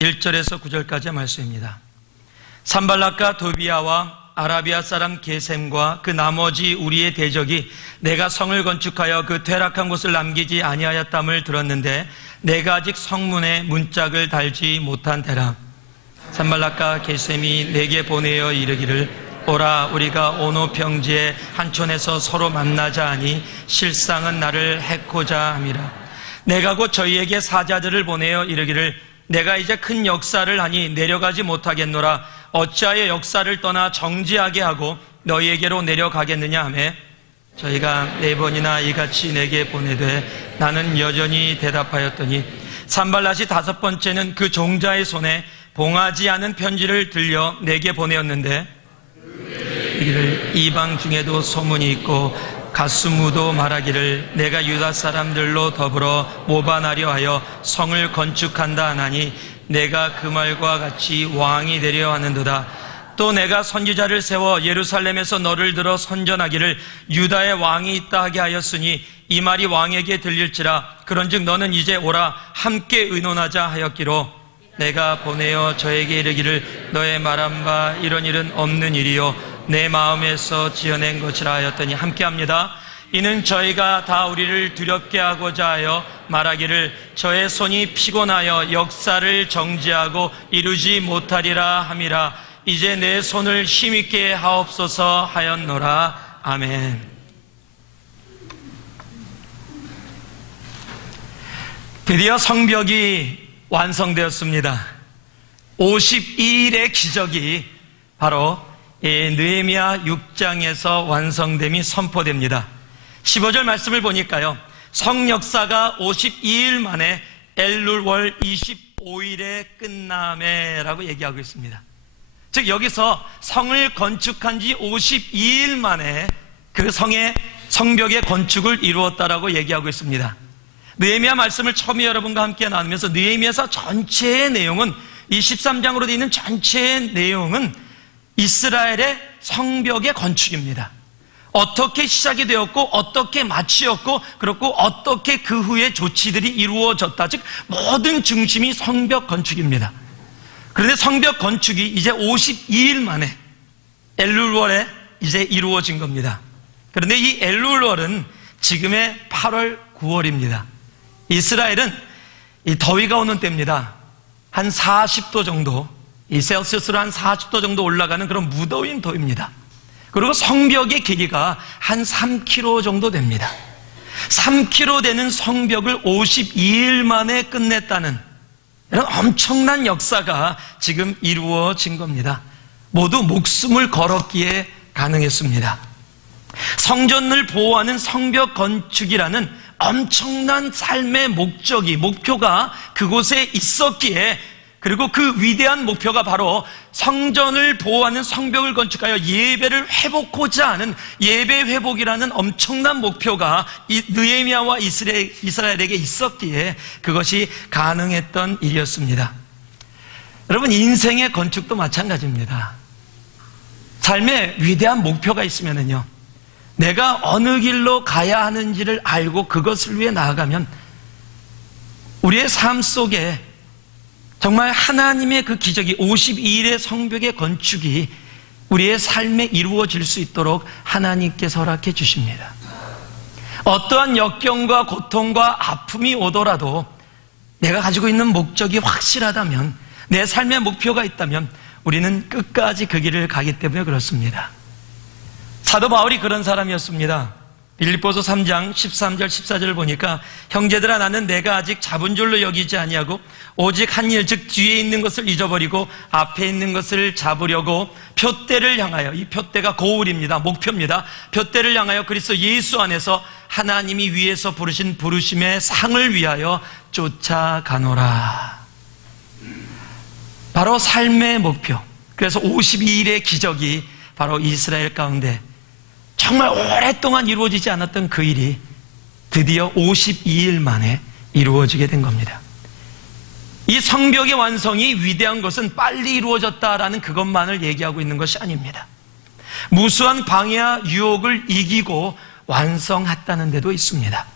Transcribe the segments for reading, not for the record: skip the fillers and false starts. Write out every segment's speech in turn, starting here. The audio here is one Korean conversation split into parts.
1절에서 9절까지의 말씀입니다. 산발락과 도비아와 아라비아 사람 게셈과 그 나머지 우리의 대적이 내가 성을 건축하여 그 퇴락한 곳을 남기지 아니하였담을 들었는데 내가 아직 성문에 문짝을 달지 못한 때라. 산발락과 게셈이 내게 보내어 이르기를 오라 우리가 오노 평지의 한촌에서 서로 만나자 하니 실상은 나를 해코자 함이라. 내가 곧 저희에게 사자들을 보내어 이르기를 내가 이제 큰 역사를 하니 내려가지 못하겠노라. 어찌하여 역사를 떠나 정지하게 하고 너희에게로 내려가겠느냐 하매 저희가 4번이나 이같이 내게 보내되 나는 여전히 대답하였더니 산발랏이 5번째는 그 종자의 손에 봉하지 않은 편지를 들려 내게 보내었는데 이를 이방 중에도 소문이 있고 가스무도 말하기를 내가 유다 사람들로 더불어 모반하려 하여 성을 건축한다 하나니 내가 그 말과 같이 왕이 되려 하는도다. 또 내가 선지자를 세워 예루살렘에서 너를 들어 선전하기를 유다의 왕이 있다 하게 하였으니 이 말이 왕에게 들릴지라. 그런즉 너는 이제 오라 함께 의논하자 하였기로 내가 보내어 저에게 이르기를 너의 말한 바 이런 일은 없는 일이요 내 마음에서 지어낸 것이라 하였더니 함께합니다. 이는 저희가 다 우리를 두렵게 하고자 하여 말하기를 저의 손이 피곤하여 역사를 정지하고 이루지 못하리라 함이라. 이제 내 손을 힘있게 하옵소서 하였노라. 아멘. 드디어 성벽이 완성되었습니다. 52일의 기적이 바로 느헤미야 6장에서 완성됨이 선포됩니다. 15절 말씀을 보니까요, 성역사가 52일 만에 엘룰월 25일에 끝남에라고 얘기하고 있습니다. 즉 여기서 성을 건축한 지 52일 만에 그 성벽의 건축을 이루었다라고 얘기하고 있습니다. 느헤미야 말씀을 처음에 여러분과 함께 나누면서 느헤미야서 전체의 내용은 이 13장으로 되어 있는 전체의 내용은 이스라엘의 성벽의 건축입니다. 어떻게 시작이 되었고 어떻게 마치었고 그렇고 어떻게 그 후에 조치들이 이루어졌다. 즉 모든 중심이 성벽 건축입니다. 그런데 성벽 건축이 이제 52일 만에 엘룰월에 이제 이루어진 겁니다. 그런데 이 엘룰월은 지금의 8월 9월입니다 이스라엘은 이 더위가 오는 때입니다. 한 40도 정도, 이 셀시어스로 한 40도 정도 올라가는 그런 무더운 더위입니다. 그리고 성벽의 길이가 한 3km 정도 됩니다. 3km 되는 성벽을 52일 만에 끝냈다는 이런 엄청난 역사가 지금 이루어진 겁니다. 모두 목숨을 걸었기에 가능했습니다. 성전을 보호하는 성벽 건축이라는 엄청난 삶의 목표가 그곳에 있었기에, 그리고 그 위대한 목표가 바로 성전을 보호하는 성벽을 건축하여 예배를 회복하고자 하는 예배 회복이라는 엄청난 목표가 느헤미야와 이스라엘에게 있었기에 그것이 가능했던 일이었습니다. 여러분, 인생의 건축도 마찬가지입니다. 삶에 위대한 목표가 있으면요, 내가 어느 길로 가야 하는지를 알고 그것을 위해 나아가면 우리의 삶 속에 정말 하나님의 그 기적이 52일의 성벽의 건축이 우리의 삶에 이루어질 수 있도록 하나님께서 허락해 주십니다. 어떠한 역경과 고통과 아픔이 오더라도 내가 가지고 있는 목적이 확실하다면, 내 삶의 목표가 있다면 우리는 끝까지 그 길을 가기 때문에 그렇습니다. 사도 바울이 그런 사람이었습니다. 빌립보서 3장 13절 14절을 보니까 형제들아 나는 내가 아직 잡은 줄로 여기지 아니하고 오직 한 일 즉 뒤에 있는 것을 잊어버리고 앞에 있는 것을 잡으려고 표대를 향하여, 이 표대가 고울입니다. 목표입니다. 표대를 향하여 그리스도 예수 안에서 하나님이 위에서 부르신 부르심의 상을 위하여 쫓아가노라. 바로 삶의 목표. 그래서 52일의 기적이 바로 이스라엘 가운데 정말 오랫동안 이루어지지 않았던 그 일이 드디어 52일 만에 이루어지게 된 겁니다. 이 성벽의 완성이 위대한 것은 빨리 이루어졌다라는 그것만을 얘기하고 있는 것이 아닙니다. 무수한 방해와 유혹을 이기고 완성했다는 데도 있습니다.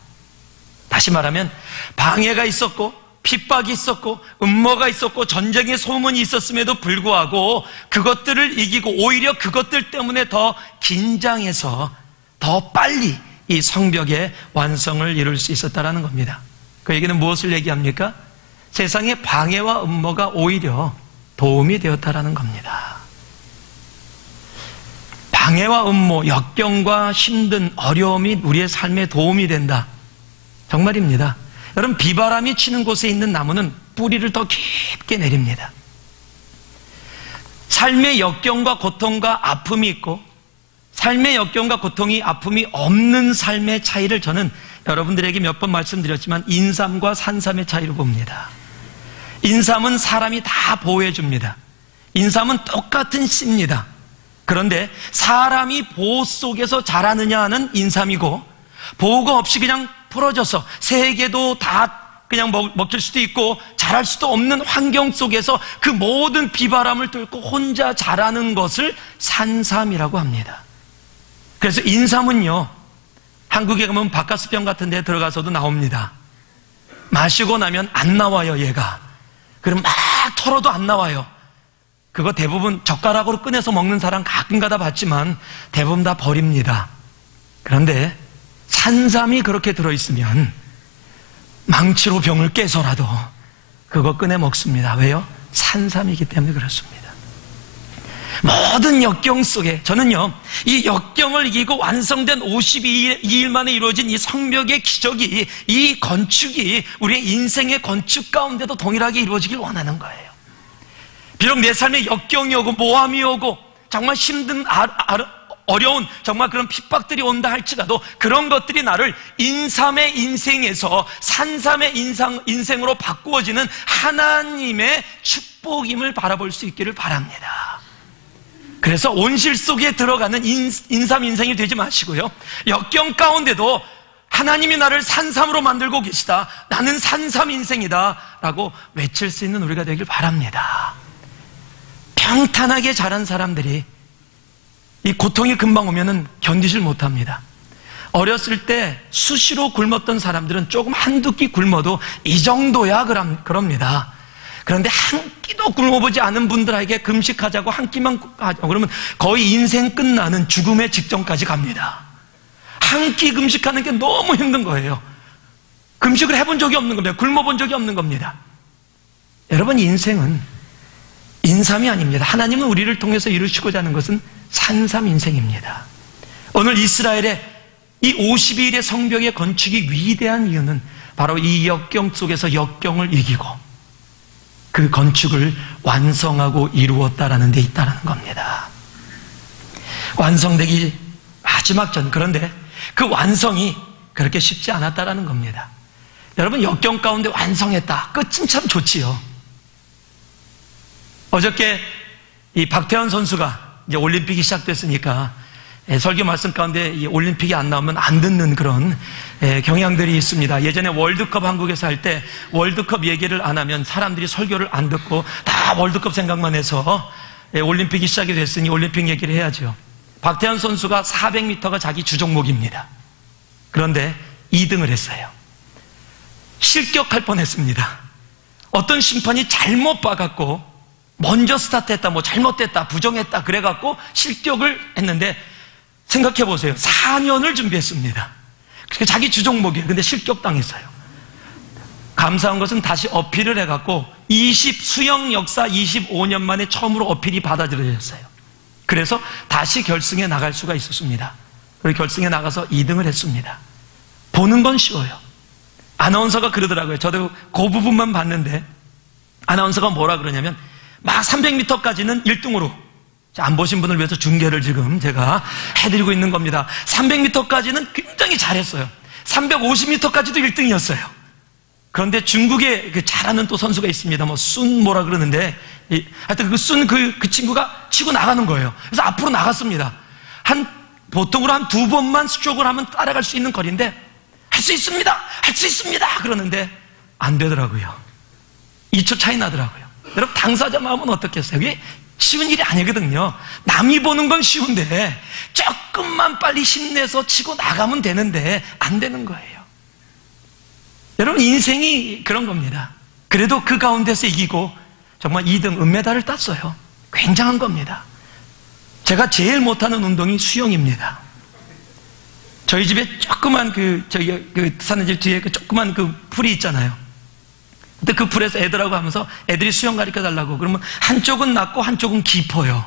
다시 말하면 방해가 있었고 핍박이 있었고 음모가 있었고 전쟁의 소문이 있었음에도 불구하고 그것들을 이기고 오히려 그것들 때문에 더 긴장해서 더 빨리 이 성벽의 완성을 이룰 수 있었다는 겁니다. 그 얘기는 무엇을 얘기합니까? 세상의 방해와 음모가 오히려 도움이 되었다는 겁니다. 방해와 음모, 역경과 힘든 어려움이 우리의 삶에 도움이 된다. 정말입니다. 여러분, 비바람이 치는 곳에 있는 나무는 뿌리를 더 깊게 내립니다. 삶의 역경과 고통과 아픔이 있고 삶의 역경과 고통이 아픔이 없는 삶의 차이를 저는 여러분들에게 몇 번 말씀드렸지만 인삼과 산삼의 차이로 봅니다. 인삼은 사람이 다 보호해 줍니다. 인삼은 똑같은 씨입니다. 그런데 사람이 보호 속에서 자라느냐 하는 인삼이고 보호가 없이 그냥 풀어져서 새에게도 다 그냥 먹힐 수도 있고 자랄 수도 없는 환경 속에서 그 모든 비바람을 뚫고 혼자 자라는 것을 산삼이라고 합니다. 그래서 인삼은요, 한국에 가면 바카스병 같은 데 들어가서도 나옵니다. 마시고 나면 안 나와요, 얘가. 그럼 막 털어도 안 나와요. 그거 대부분 젓가락으로 꺼내서 먹는 사람 가끔 가다 봤지만 대부분 다 버립니다. 그런데 산삼이 그렇게 들어있으면 망치로 병을 깨서라도 그거 꺼내 먹습니다. 왜요? 산삼이기 때문에 그렇습니다. 모든 역경 속에 저는요, 이 역경을 이기고 완성된 52일 만에 이루어진 이 성벽의 기적이, 이 건축이 우리의 인생의 건축 가운데도 동일하게 이루어지길 원하는 거예요. 비록 내 삶에 역경이 오고 모함이 오고 정말 힘든 어려운 정말 그런 핍박들이 온다 할지라도 그런 것들이 나를 인삼의 인생에서 산삼의 인생으로 바꾸어지는 하나님의 축복임을 바라볼 수 있기를 바랍니다. 그래서 온실 속에 들어가는 인삼 인생이 되지 마시고요, 역경 가운데도 하나님이 나를 산삼으로 만들고 계시다, 나는 산삼 인생이다 라고 외칠 수 있는 우리가 되길 바랍니다. 평탄하게 자란 사람들이 이 고통이 금방 오면은 견디질 못합니다. 어렸을 때 수시로 굶었던 사람들은 조금 한두 끼 굶어도 이 정도야 그럽니다. 그런데 한 끼도 굶어보지 않은 분들에게 금식하자고 한 끼만 하자고 그러면 거의 인생 끝나는 죽음의 직전까지 갑니다. 한 끼 금식하는 게 너무 힘든 거예요. 금식을 해본 적이 없는 겁니다. 굶어본 적이 없는 겁니다. 여러분, 인생은 인삼이 아닙니다. 하나님은 우리를 통해서 이루시고자 하는 것은 산삼 인생입니다. 오늘 이스라엘의 이 52일의 성벽의 건축이 위대한 이유는 바로 이 역경 속에서 역경을 이기고 그 건축을 완성하고 이루었다라는 데 있다는 겁니다. 완성되기 마지막 전, 그런데 그 완성이 그렇게 쉽지 않았다라는 겁니다. 여러분, 역경 가운데 완성했다, 끝은 참 좋지요. 어저께 이 박태환 선수가 이제 올림픽이 시작됐으니까 설교 말씀 가운데 이 올림픽이 안 나오면 안 듣는 그런 경향들이 있습니다. 예전에 월드컵 한국에서 할 때 월드컵 얘기를 안 하면 사람들이 설교를 안 듣고 다 월드컵 생각만 해서 올림픽이 시작이 됐으니 올림픽 얘기를 해야죠. 박태환 선수가 400m가 자기 주종목입니다. 그런데 2등을 했어요. 실격할 뻔했습니다. 어떤 심판이 잘못 봐갖고 먼저 스타트했다, 뭐 잘못됐다, 부정했다 그래갖고 실격을 했는데, 생각해 보세요. 4년을 준비했습니다. 자기 주종목이에요. 근데 실격당했어요. 감사한 것은 다시 어필을 해갖고 수영 역사 25년 만에 처음으로 어필이 받아들여졌어요. 그래서 다시 결승에 나갈 수가 있었습니다. 그리고 결승에 나가서 2등을 했습니다. 보는 건 쉬워요. 아나운서가 그러더라고요. 저도 그 부분만 봤는데 아나운서가 뭐라 그러냐면 막 300m까지는 1등으로, 안 보신 분을 위해서 중계를 지금 제가 해드리고 있는 겁니다. 300m까지는 굉장히 잘했어요. 350m까지도 1등이었어요. 그런데 중국에 잘하는 또 선수가 있습니다. 순 뭐라 그러는데, 하여튼 그 친구가 치고 나가는 거예요. 그래서 앞으로 나갔습니다. 보통으로 한 2번만 스트로크를 하면 따라갈 수 있는 거리인데, 할 수 있습니다! 할 수 있습니다! 그러는데, 안 되더라고요. 2초 차이 나더라고요. 여러분, 당사자 마음은 어떻겠어요? 이게 쉬운 일이 아니거든요. 남이 보는 건 쉬운데 조금만 빨리 힘내서 치고 나가면 되는데 안 되는 거예요. 여러분, 인생이 그런 겁니다. 그래도 그 가운데서 이기고 정말 2등 은메달을 땄어요. 굉장한 겁니다. 제가 제일 못하는 운동이 수영입니다. 저희 집에 조그만 저희 사는 집 뒤에 조그만 풀이 있잖아요. 근데 그 풀에서 애들하고 하면서 애들이 수영 가르쳐 달라고 그러면 한쪽은 낮고 한쪽은 깊어요.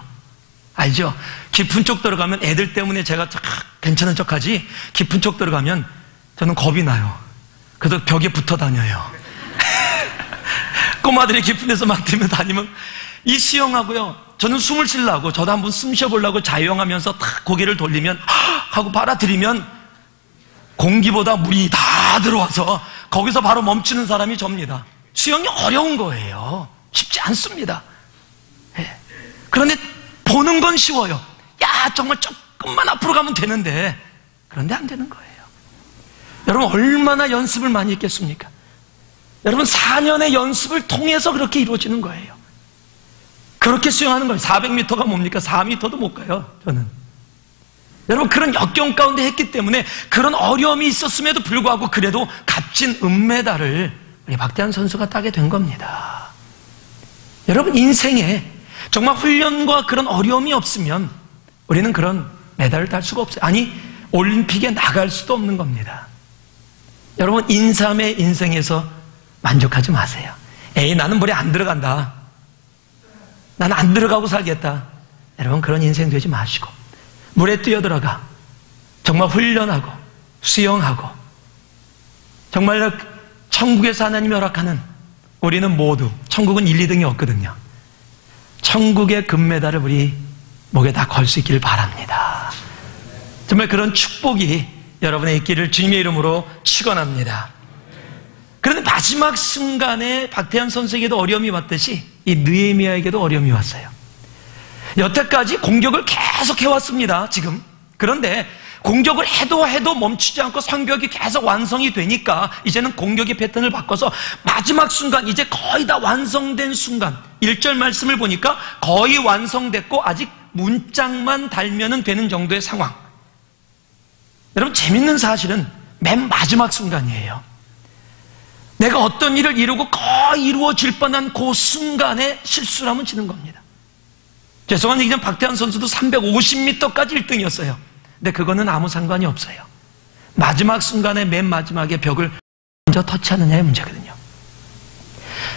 알죠? 깊은 쪽 들어가면 애들 때문에 제가 괜찮은 척하지, 깊은 쪽 들어가면 저는 겁이 나요. 그래서 벽에 붙어 다녀요. 꼬마들이 깊은 데서 막 뛰면 다니면 이 수영하고요, 저는 숨을 쉬려고, 저도 한번 숨 쉬어보려고 자유형하면서 탁 고개를 돌리면 하고 빨아들이면 공기보다 물이 다 들어와서 거기서 바로 멈추는 사람이 접니다. 수영이 어려운 거예요. 쉽지 않습니다. 네. 그런데 보는 건 쉬워요. 야, 정말 조금만 앞으로 가면 되는데, 그런데 안 되는 거예요. 여러분, 얼마나 연습을 많이 했겠습니까? 여러분, 4년의 연습을 통해서 그렇게 이루어지는 거예요. 그렇게 수영하는 거예요. 400m가 뭡니까? 4m도 못 가요, 저는. 여러분, 그런 역경 가운데 했기 때문에 그런 어려움이 있었음에도 불구하고 그래도 값진 은메달을 우리 박태환 선수가 따게 된 겁니다. 여러분, 인생에 정말 훈련과 그런 어려움이 없으면 우리는 그런 메달을 딸 수가 없어요. 아니, 올림픽에 나갈 수도 없는 겁니다. 여러분, 인삼의 인생에서 만족하지 마세요. 에이, 나는 물에 안 들어간다, 나는 안 들어가고 살겠다. 여러분, 그런 인생 되지 마시고 물에 뛰어들어가 정말 훈련하고 수영하고 정말로 천국에서 하나님이 허락하는, 우리는 모두 천국은 1, 2등이 없거든요. 천국의 금메달을 우리 목에 다 걸 수 있기를 바랍니다. 정말 그런 축복이 여러분의 있기를 주님의 이름으로 축원합니다. 그런데 마지막 순간에 박태환 선수에게도 어려움이 왔듯이 이 느헤미야에게도 어려움이 왔어요. 여태까지 공격을 계속 해왔습니다, 지금. 그런데 공격을 해도 멈추지 않고 성벽이 계속 완성이 되니까 이제는 공격의 패턴을 바꿔서 마지막 순간, 이제 거의 다 완성된 순간, 1절 말씀을 보니까 거의 완성됐고 아직 문짝만 달면은 되는 정도의 상황. 여러분, 재밌는 사실은 맨 마지막 순간이에요. 내가 어떤 일을 이루고 거의 이루어질 뻔한 그 순간에 실수를 하면 지는 겁니다. 죄송한 얘기지만 박태환 선수도 350m까지 1등이었어요. 근데 그거는 아무 상관이 없어요. 마지막 순간에 맨 마지막에 벽을 먼저 터치하느냐의 문제거든요.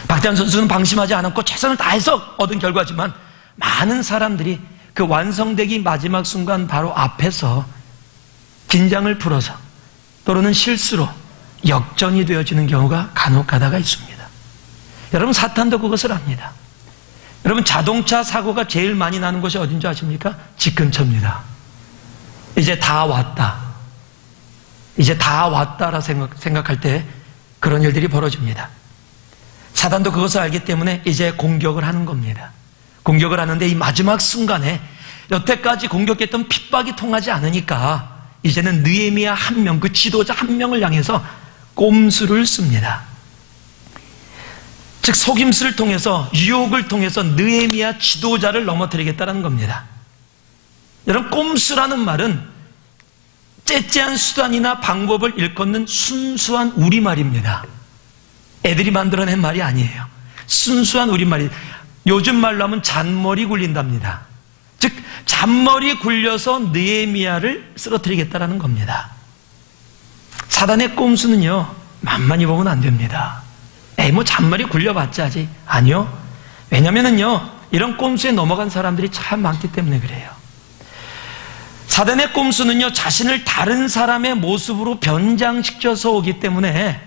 박태환 선수는 방심하지 않았고 최선을 다해서 얻은 결과지만 많은 사람들이 그 완성되기 마지막 순간 바로 앞에서 긴장을 풀어서 또는 실수로 역전이 되어지는 경우가 간혹 가다가 있습니다. 여러분, 사탄도 그것을 압니다. 여러분, 자동차 사고가 제일 많이 나는 곳이 어딘지 아십니까? 집 근처입니다. 이제 다 왔다, 이제 다 왔다라 생각할 때 그런 일들이 벌어집니다. 사단도 그것을 알기 때문에 이제 공격을 하는 겁니다. 공격을 하는데 이 마지막 순간에 여태까지 공격했던 핍박이 통하지 않으니까 이제는 느헤미야 한 명, 그 지도자 한 명을 향해서 꼼수를 씁니다. 즉 속임수를 통해서, 유혹을 통해서 느헤미야 지도자를 넘어뜨리겠다는 겁니다. 여러분, 꼼수라는 말은 째째한 수단이나 방법을 일컫는 순수한 우리말입니다. 애들이 만들어낸 말이 아니에요. 순수한 우리말이, 요즘 말로 하면 잔머리 굴린답니다. 즉 잔머리 굴려서 느헤미야를 쓰러뜨리겠다는 겁니다. 사단의 꼼수는요, 만만히 보면 안 됩니다. 에이, 뭐 잔머리 굴려봤자지. 아니요. 왜냐면은요, 이런 꼼수에 넘어간 사람들이 참 많기 때문에 그래요. 사단의 꼼수는요, 자신을 다른 사람의 모습으로 변장시켜서 오기 때문에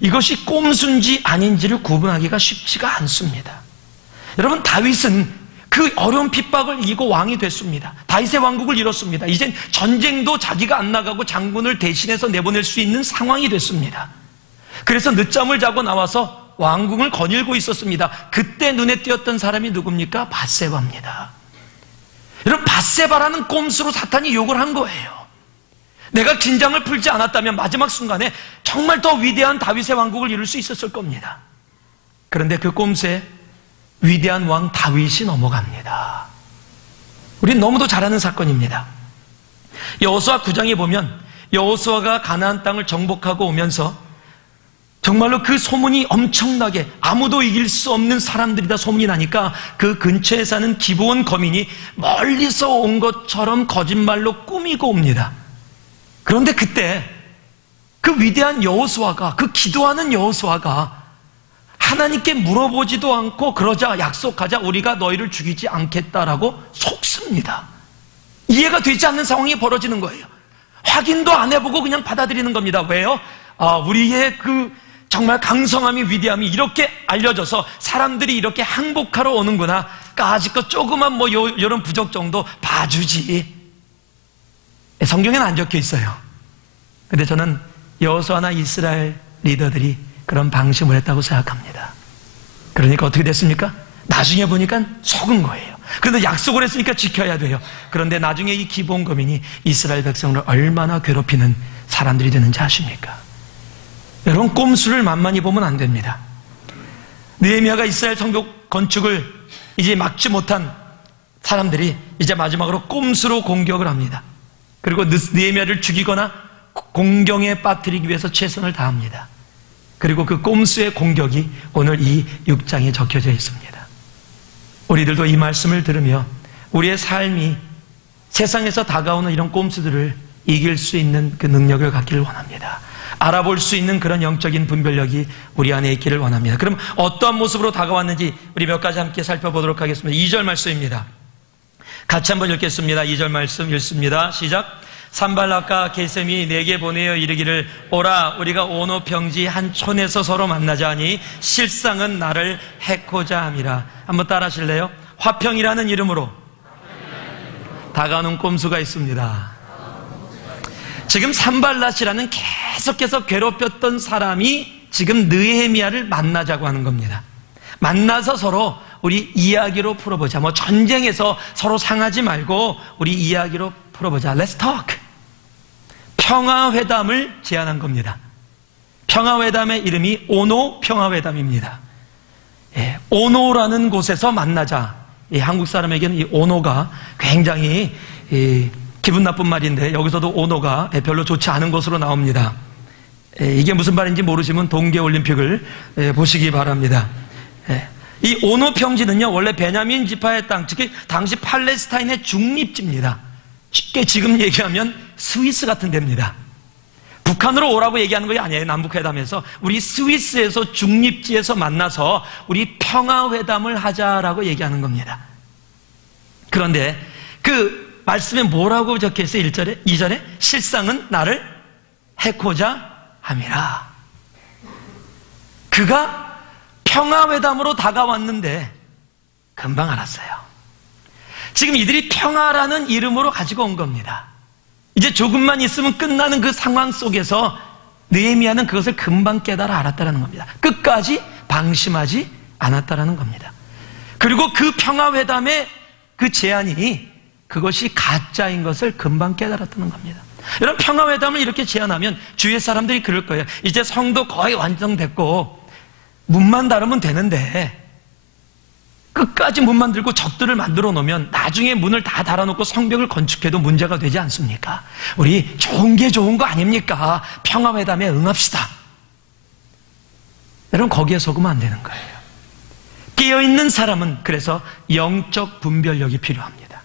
이것이 꼼수인지 아닌지를 구분하기가 쉽지가 않습니다. 여러분, 다윗은 그 어려운 핍박을 이기고 왕이 됐습니다. 다윗의 왕국을 이뤘습니다. 이젠 전쟁도 자기가 안 나가고 장군을 대신해서 내보낼 수 있는 상황이 됐습니다. 그래서 늦잠을 자고 나와서 왕궁을 거닐고 있었습니다. 그때 눈에 띄었던 사람이 누굽니까? 밧세바입니다. 여러분, 밧세바라는 꼼수로 사탄이 욕을 한 거예요. 내가 긴장을 풀지 않았다면 마지막 순간에 정말 더 위대한 다윗의 왕국을 이룰 수 있었을 겁니다. 그런데 그 꼼수에 위대한 왕 다윗이 넘어갑니다. 우린 너무도 잘 아는 사건입니다. 여호수아 9장에 보면 여호수아가 가나안 땅을 정복하고 오면서 정말로 그 소문이 엄청나게 아무도 이길 수 없는 사람들이다 소문이 나니까 그 근처에 사는 기브온 거민이 멀리서 온 것처럼 거짓말로 꾸미고 옵니다. 그런데 그때 그 위대한 여호수아가, 그 기도하는 여호수아가 하나님께 물어보지도 않고 그러자, 약속하자, 우리가 너희를 죽이지 않겠다라고 속습니다. 이해가 되지 않는 상황이 벌어지는 거예요. 확인도 안 해보고 그냥 받아들이는 겁니다. 왜요? 우리의 그 정말 강성함이, 위대함이 이렇게 알려져서 사람들이 이렇게 항복하러 오는구나. 까짓것 조그만 이런 부적 정도 봐주지. 성경에는 안 적혀 있어요. 근데 저는 여호수아나 이스라엘 리더들이 그런 방심을 했다고 생각합니다. 그러니까 어떻게 됐습니까? 나중에 보니까 속은 거예요. 그런데 약속을 했으니까 지켜야 돼요. 그런데 나중에 이 기브온 거민이 이스라엘 백성을 얼마나 괴롭히는 사람들이 되는지 아십니까? 여러분, 꼼수를 만만히 보면 안 됩니다. 느헤미야가 이스라엘 성벽 건축을 이제 막지 못한 사람들이 이제 마지막으로 꼼수로 공격을 합니다. 그리고 느헤미야를 죽이거나 공경에 빠뜨리기 위해서 최선을 다합니다. 그리고 그 꼼수의 공격이 오늘 이 6장에 적혀져 있습니다. 우리들도 이 말씀을 들으며 우리의 삶이 세상에서 다가오는 이런 꼼수들을 이길 수 있는 그 능력을 갖기를 원합니다. 알아볼 수 있는 그런 영적인 분별력이 우리 안에 있기를 원합니다. 그럼 어떠한 모습으로 다가왔는지 우리 몇 가지 함께 살펴보도록 하겠습니다. 2절 말씀입니다. 같이 한번 읽겠습니다. 2절 말씀 읽습니다. 시작. 산발락과 게셈이 내게 보내어 이르기를 오라, 우리가 오노 평지 한 촌에서 서로 만나자 하니 실상은 나를 해코자 함이라. 한번 따라 하실래요? 화평이라는 이름으로 다가오는 꼼수가 있습니다. 지금 산발랏이라는 계속해서 괴롭혔던 사람이 지금 느헤미야를 만나자고 하는 겁니다. 만나서 서로 우리 이야기로 풀어보자. 전쟁에서 서로 상하지 말고 우리 이야기로 풀어보자. Let's talk. 평화회담을 제안한 겁니다. 평화회담의 이름이 오노 평화회담입니다. 오노라는 곳에서 만나자. 한국 사람에게는 이 오노가 굉장히 기분 나쁜 말인데 여기서도 오노가 별로 좋지 않은 것으로 나옵니다. 이게 무슨 말인지 모르시면 동계올림픽을 보시기 바랍니다. 이 오노 평지는요, 원래 베냐민 지파의 땅, 즉 당시 팔레스타인의 중립지입니다. 쉽게 지금 얘기하면 스위스 같은 데입니다. 북한으로 오라고 얘기하는 것이 아니에요. 남북회담에서 우리 스위스에서 중립지에서 만나서 우리 평화회담을 하자라고 얘기하는 겁니다. 그런데 그 말씀에 뭐라고 적혀있어요? 1절에? 2절에? 실상은 나를 해코자 함이라. 그가 평화회담으로 다가왔는데 금방 알았어요. 지금 이들이 평화라는 이름으로 가지고 온 겁니다. 이제 조금만 있으면 끝나는 그 상황 속에서 느헤미야는 그것을 금방 깨달아 알았다는 겁니다. 끝까지 방심하지 않았다는 겁니다. 그리고 그 평화회담의 그 제안이 그것이 가짜인 것을 금방 깨달았다는 겁니다. 여러분, 평화회담을 이렇게 제안하면 주위의 사람들이 그럴 거예요. 이제 성도 거의 완성됐고 문만 닫으면 되는데 끝까지 문 만들고 적들을 만들어 놓으면 나중에 문을 다 달아놓고 성벽을 건축해도 문제가 되지 않습니까? 우리 좋은 게 좋은 거 아닙니까? 평화회담에 응합시다. 여러분, 거기에 속으면 안 되는 거예요. 깨어있는 사람은 그래서 영적 분별력이 필요합니다.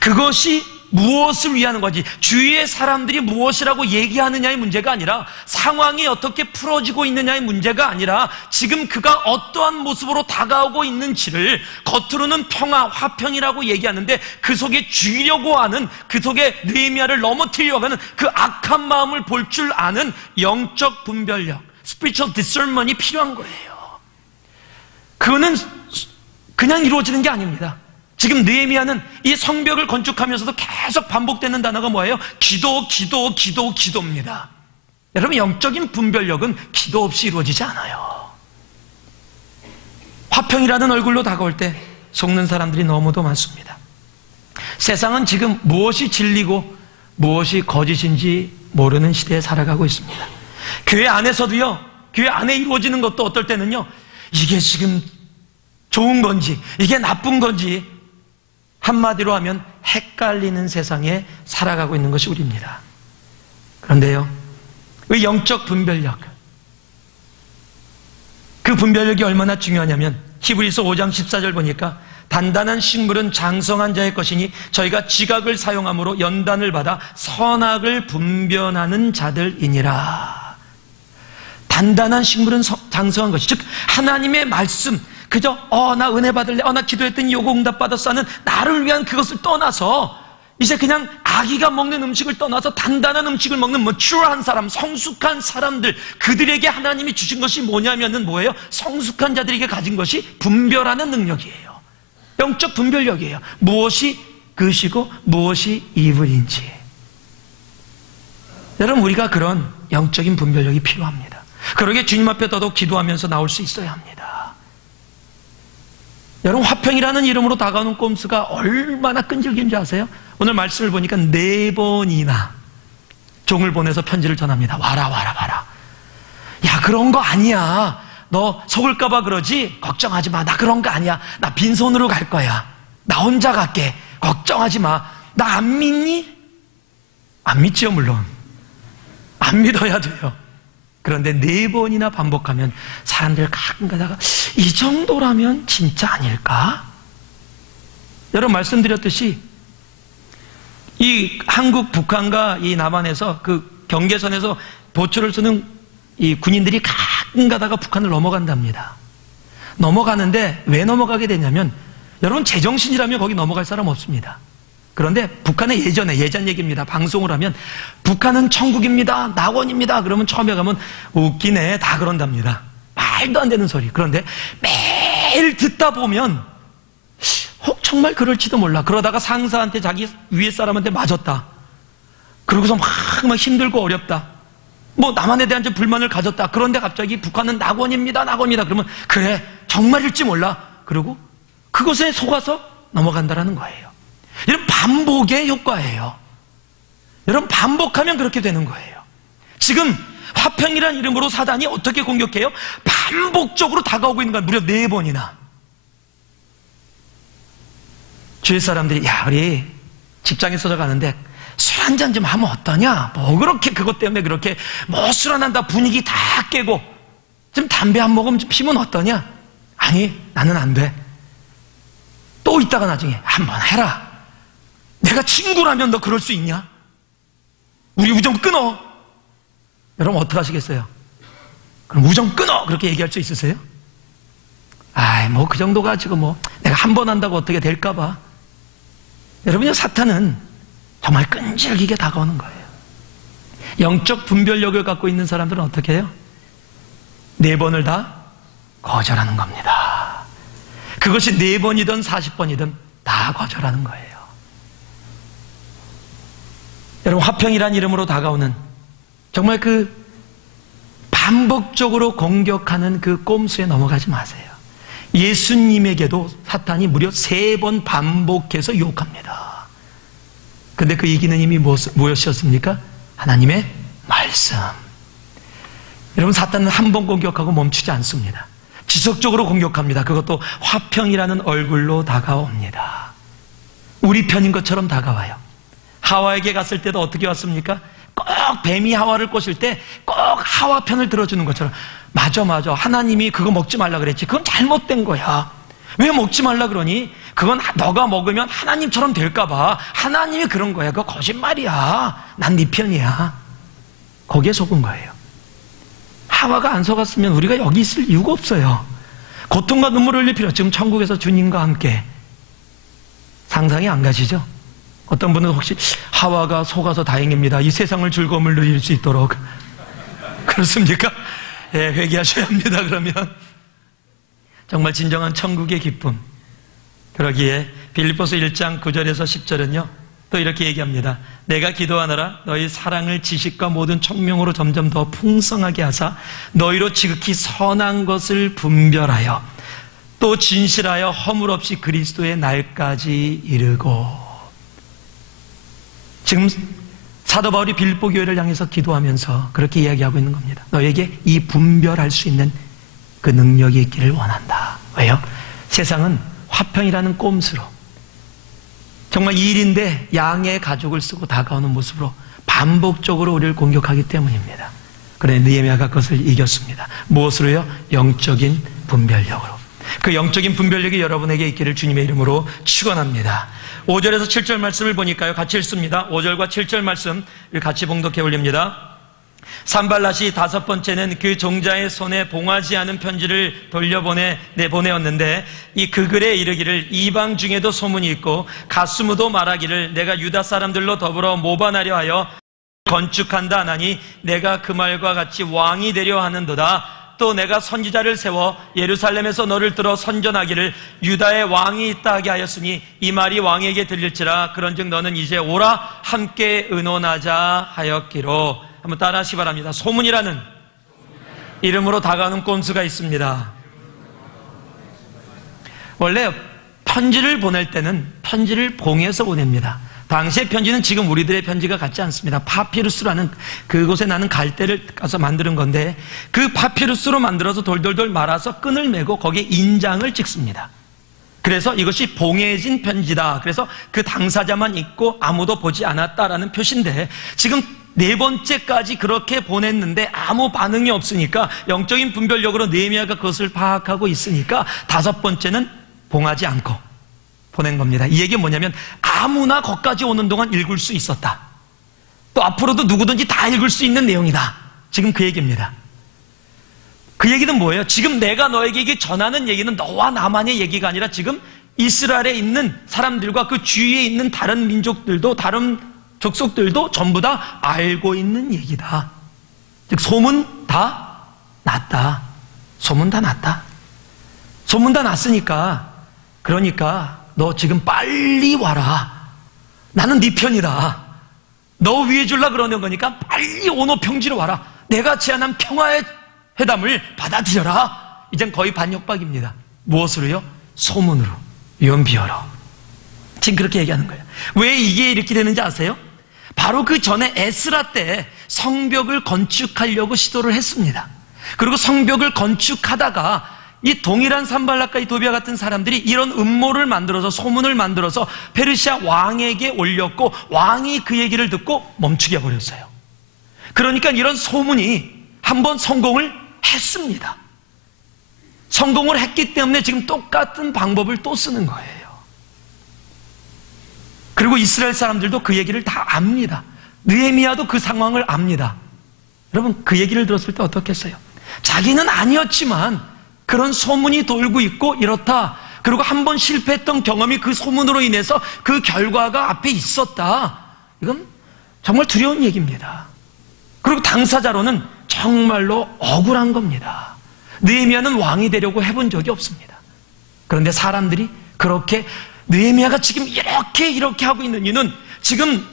그것이 무엇을 위하는 건지, 주위의 사람들이 무엇이라고 얘기하느냐의 문제가 아니라 상황이 어떻게 풀어지고 있느냐의 문제가 아니라 지금 그가 어떠한 모습으로 다가오고 있는지를 겉으로는 평화, 화평이라고 얘기하는데 그 속에 죽이려고 하는, 그 속에 느헤미야를 넘어뜨리려고 하는 그 악한 마음을 볼 줄 아는 영적 분별력, spiritual discernment이 필요한 거예요. 그거는 그냥 이루어지는 게 아닙니다. 지금 느헤미야는 이 성벽을 건축하면서도 계속 반복되는 단어가 뭐예요? 기도, 기도, 기도, 기도입니다. 여러분, 영적인 분별력은 기도 없이 이루어지지 않아요. 화평이라는 얼굴로 다가올 때 속는 사람들이 너무도 많습니다. 세상은 지금 무엇이 진리고 무엇이 거짓인지 모르는 시대에 살아가고 있습니다. 교회 안에서도요, 교회 안에 이루어지는 것도 어떨 때는요, 이게 지금 좋은 건지 이게 나쁜 건지 한마디로 하면 헷갈리는 세상에 살아가고 있는 것이 우리입니다. 그런데요, 그 영적 분별력, 그 분별력이 얼마나 중요하냐면 히브리서 5장 14절 보니까 단단한 식물은 장성한 자의 것이니 저희가 지각을 사용함으로 연단을 받아 선악을 분별하는 자들이니라. 단단한 식물은 장성한 것이, 즉 하나님의 말씀, 그저 나 은혜 받을래, 나 기도했더니 요구 응답 받았어 하는 나를 위한 그것을 떠나서 이제 그냥 아기가 먹는 음식을 떠나서 단단한 음식을 먹는 mature한 사람, 성숙한 사람들, 그들에게 하나님이 주신 것이 뭐냐면은 뭐예요? 성숙한 자들에게 가진 것이 분별하는 능력이에요. 영적 분별력이에요. 무엇이 그것이고 무엇이 이불인지. 여러분, 우리가 그런 영적인 분별력이 필요합니다. 그러게 주님 앞에 더더욱 기도하면서 나올 수 있어야 합니다. 여러분, 화평이라는 이름으로 다가오는 꼼수가 얼마나 끈질긴지 아세요? 오늘 말씀을 보니까 4번이나 종을 보내서 편지를 전합니다. 와라. 야, 그런 거 아니야. 너 속을까봐 그러지? 걱정하지 마. 나 그런 거 아니야. 나 빈손으로 갈 거야. 나 혼자 갈게. 걱정하지 마. 나 안 믿니? 안 믿지요, 물론. 안 믿어야 돼요. 그런데 4번이나 반복하면 사람들 가끔 가다가 이 정도라면 진짜 아닐까? 여러분, 말씀드렸듯이 이 한국, 북한과 이 남한에서 그 경계선에서 보초를 쓰는 이 군인들이 가끔 가다가 북한을 넘어간답니다. 넘어가는데 왜 넘어가게 되냐면, 여러분, 제정신이라면 거기 넘어갈 사람 없습니다. 그런데 북한의 예전 얘기입니다. 방송을 하면 북한은 천국입니다, 낙원입니다. 그러면 처음에 가면 웃기네, 다 그런답니다. 말도 안 되는 소리. 그런데 매일 듣다 보면 혹 정말 그럴지도 몰라. 그러다가 상사한테 자기 위에 사람한테 맞았다. 그러고서 막 힘들고 어렵다. 뭐 남한에 대한 좀 불만을 가졌다. 그런데 갑자기 북한은 낙원입니다. 그러면 그래, 정말일지 몰라. 그리고 그것에 속아서 넘어간다라는 거예요. 이런 반복의 효과예요. 여러분, 반복하면 그렇게 되는 거예요. 지금 화평이라는 이름으로 사단이 어떻게 공격해요? 반복적으로 다가오고 있는 거예요. 무려 4번이나. 주위 사람들이, 야, 우리 직장에서 가는데 술 한잔 좀 하면 어떠냐? 뭐 그렇게 그것 때문에 그렇게 뭐 술 안 한다 분위기 다 깨고 좀 담배 한 모금 좀 피면 어떠냐? 아니, 나는 안 돼. 또 있다가 나중에 한번 해라. 내가 친구라면 너 그럴 수 있냐? 우리 우정 끊어. 여러분, 어떻게 하시겠어요? 그럼 우정 끊어, 그렇게 얘기할 수 있으세요? 아이, 뭐 그 정도 가지고 뭐 내가 한 번 한다고 어떻게 될까봐. 여러분요, 사탄은 정말 끈질기게 다가오는 거예요. 영적 분별력을 갖고 있는 사람들은 어떻게 해요? 4번을 다 거절하는 겁니다. 그것이 4번이든 40번이든 다 거절하는 거예요. 여러분, 화평이란 이름으로 다가오는 정말 그 반복적으로 공격하는 그 꼼수에 넘어가지 마세요. 예수님에게도 사탄이 무려 3번 반복해서 유혹합니다. 근데 그 이기는 힘이 무엇이었습니까? 하나님의 말씀. 여러분, 사탄은 한 번 공격하고 멈추지 않습니다. 지속적으로 공격합니다. 그것도 화평이라는 얼굴로 다가옵니다. 우리 편인 것처럼 다가와요. 하와에게 갔을 때도 어떻게 왔습니까? 꼭 뱀이 하와를 꼬실 때 꼭 하와 편을 들어주는 것처럼, 맞아, 하나님이 그거 먹지 말라 그랬지. 그건 잘못된 거야. 왜 먹지 말라 그러니? 그건 너가 먹으면 하나님처럼 될까 봐. 하나님이 그런 거야. 그거 거짓말이야. 난 네 편이야. 거기에 속은 거예요. 하와가 안 속았으면 우리가 여기 있을 이유가 없어요. 고통과 눈물을 흘릴 필요. 지금 천국에서 주님과 함께. 상상이 안 가시죠? 어떤 분은 혹시 하와가 속아서 다행입니다, 이 세상을 즐거움을 누릴 수 있도록. 그렇습니까? 예, 회개하셔야 합니다. 그러면 정말 진정한 천국의 기쁨. 그러기에 빌립보서 1장 9절에서 10절은요 또 이렇게 얘기합니다. 내가 기도하노라 너희 사랑을 지식과 모든 청명으로 점점 더 풍성하게 하사 너희로 지극히 선한 것을 분별하여 또 진실하여 허물 없이 그리스도의 날까지 이르고. 지금 사도 바울이 빌립보 교회를 향해서 기도하면서 그렇게 이야기하고 있는 겁니다. 너에게 이 분별할 수 있는 그 능력이 있기를 원한다. 왜요? 세상은 화평이라는 꼼수로 정말 일인데 양의 가죽을 쓰고 다가오는 모습으로 반복적으로 우리를 공격하기 때문입니다. 그래 느헤미야가 그것을 이겼습니다. 무엇으로요? 영적인 분별력으로. 그 영적인 분별력이 여러분에게 있기를 주님의 이름으로 축원합니다. 5절에서 7절 말씀을 보니까요, 같이 읽습니다. 5절과 7절 말씀 같이 봉독해 올립니다. 산발랏이 다섯 번째는 그 종자의 손에 봉하지 않은 편지를 내보내었는데 이 그 글에 이르기를 이방 중에도 소문이 있고 가스무도 말하기를 내가 유다 사람들로 더불어 모반하려 하여 건축한다 하나니 내가 그 말과 같이 왕이 되려 하는도다. 또 내가 선지자를 세워 예루살렘에서 너를 들어 선전하기를 유다의 왕이 있다 하게 하였으니 이 말이 왕에게 들릴지라. 그런즉 너는 이제 오라 함께 의논하자 하였기로. 한번 따라하시기 바랍니다. 소문이라는 이름으로 다가오는 꼼수가 있습니다. 원래 편지를 보낼 때는 편지를 봉해서 보냅니다. 당시의 편지는 지금 우리들의 편지가 같지 않습니다. 파피루스라는 그곳에 나는 갈대를 가서 만드는 건데 그 파피루스로 만들어서 돌돌돌 말아서 끈을 매고 거기에 인장을 찍습니다. 그래서 이것이 봉해진 편지다. 그래서 그 당사자만 읽고 아무도 보지 않았다라는 표시인데 지금 네 번째까지 그렇게 보냈는데 아무 반응이 없으니까 영적인 분별력으로 느헤미야가 그것을 파악하고 있으니까 다섯 번째는 봉하지 않고 보낸 겁니다. 이 얘기는 뭐냐면 아무나 거기까지 오는 동안 읽을 수 있었다. 또 앞으로도 누구든지 다 읽을 수 있는 내용이다. 지금 그 얘기입니다. 그 얘기는 뭐예요? 지금 내가 너에게 전하는 얘기는 너와 나만의 얘기가 아니라 지금 이스라엘에 있는 사람들과 그 주위에 있는 다른 민족들도 다른 족속들도 전부 다 알고 있는 얘기다. 즉 소문 다 났다. 소문 다 났다. 소문 다 났으니까 그러니까 너 지금 빨리 와라. 나는 네 편이다. 너 위해 줄라 그러는 거니까 빨리 오너 평지로 와라. 내가 제안한 평화의 회담을 받아들여라. 이젠 거의 반역박입니다. 무엇으로요? 소문으로, 연비어로. 지금 그렇게 얘기하는 거예요. 왜 이게 이렇게 되는지 아세요? 바로 그 전에 에스라 때 성벽을 건축하려고 시도를 했습니다. 그리고 성벽을 건축하다가 이 동일한 산발랏과 이 도비아 같은 사람들이 이런 음모를 만들어서 소문을 만들어서 페르시아 왕에게 올렸고 왕이 그 얘기를 듣고 멈추게 해버렸어요. 그러니까 이런 소문이 한번 성공을 했습니다. 성공을 했기 때문에 지금 똑같은 방법을 또 쓰는 거예요. 그리고 이스라엘 사람들도 그 얘기를 다 압니다. 느헤미야도 그 상황을 압니다. 여러분 그 얘기를 들었을 때 어떻겠어요? 자기는 아니었지만 그런 소문이 돌고 있고 이렇다. 그리고 한번 실패했던 경험이 그 소문으로 인해서 그 결과가 앞에 있었다. 이건 정말 두려운 얘기입니다. 그리고 당사자로는 정말로 억울한 겁니다. 느헤미야는 왕이 되려고 해본 적이 없습니다. 그런데 사람들이 그렇게 느헤미야가 지금 이렇게 하고 있는 이유는 지금